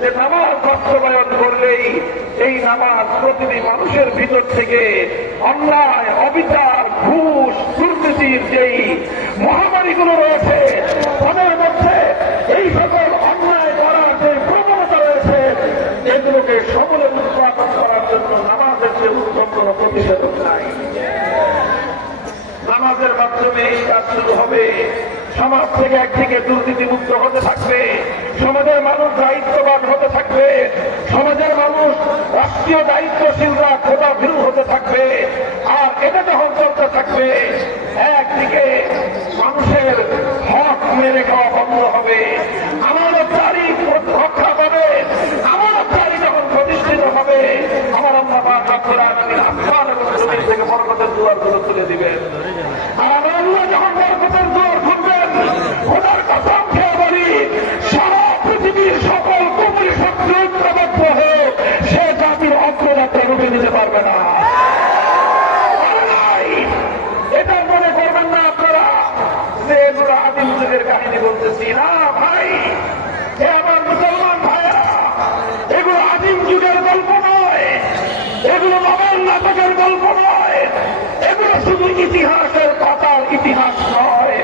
যে নামাজ বাস্তবায়ন করলেই এই নামাজ প্রতিটি মানুষের ভিতর থেকে অন্যায়, অবিচার, ঘুষ, দুর্নীতির যেই মহামারীগুলো রয়েছে তাদের মধ্যে এই সকল অন্যায় করার যে প্রবণতা রয়েছে এগুলোকে সমূলে উৎপাদন করার জন্য নামাজের যে উত্তম কোন প্রতিষেধক নাই। নামাজের মাধ্যমে এই কাজ শুরু হবে। সমাজ থেকে একদিকে দুর্নীতিমুক্ত হতে থাকবে, সমাজের মানুষ দায়িত্ববান হতে থাকবে, সমাজের মানুষ রাষ্ট্রীয় দায়িত্বশীলরা খোদাভীরু হতে থাকবে। আর এটা যখন চলতে থাকবে একদিকে মানুষের হক মেরে খাওয়া বন্ধ হবে, আমানতদারি রক্ষা পাবে। আমানতদারি যখন প্রতিষ্ঠিত হবে আমার আল্লাহ পাক রব্বুল আলামিন আসমান এবং জমিন থেকে বরকতের দুয়ারগুলো তুলে দিবেন। আর আমার আল্লাহ যখন বরকতের দুয়ার খুলবেন, খোদার কসম খেয়ে বলি সারা পৃথিবীর সকল কুমরি শক্তি ঐক্যবদ্ধ হয়ে সে জাতির অগ্রযাত্রা রুখে নিতে পারবে না। এটা মনে করবেন না আপনারা যে এগুলো আদিম যুগের কাহিনী বলতেছি না ভাই। আমার মুসলমান ভাইরা, এগুলো আদিম যুগের গল্প নয়, এগুলো নবেল নাটকের গল্প নয়, এগুলো শুধু ইতিহাসের পাতার ইতিহাস নয়,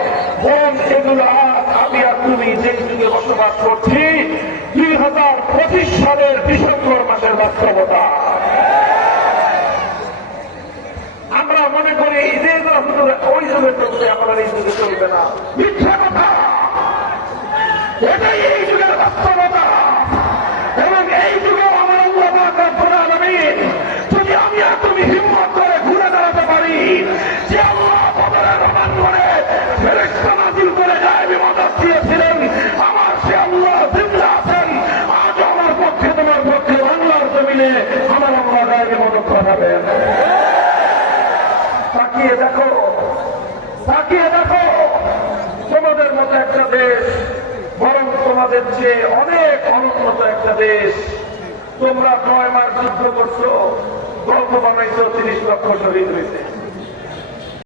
বরং এগুলো আজ আমি আর তুমি যে যুগে বসবাস করছি 2025 সালের ডিসেম্বর মাসের বাস্তবতা। আমরা মনে করি যে ওই যুগে চলছে আমরা এই যুগে চলবে না, মিথ্যা কথা। এটাই এই যুগের বাস্তবতা। এবং এই যুগে আমার আল্লাহ পাক রব্বুল আলামিন যদি আমি আর তুমি হিম্মত করে ঘুরে দাঁড়াতে পারি যে আল্লাহ বদরের রণাঙ্গনে ফেরেশতা নাযিল করে গায়েবী মদদ দিয়েছিলেন, আমার সে আল্লাহ জিন্দা আছেন। আজ আমার পক্ষে তোমার পক্ষে বাংলার জমিনে আমার আল্লাহ গায়েবী মদদ পাঠাবেন। তাকিয়ে দেখো, তাকিয়ে দেখো, তোমাদের মতো একটা দেশ, বরং তোমাদের চেয়ে অনেক অনুন্নত একটা দেশ। তোমরা 9 মাস যুদ্ধ করছো, গল্প বানাইছো, 30 লক্ষ শহীদ হয়েছে।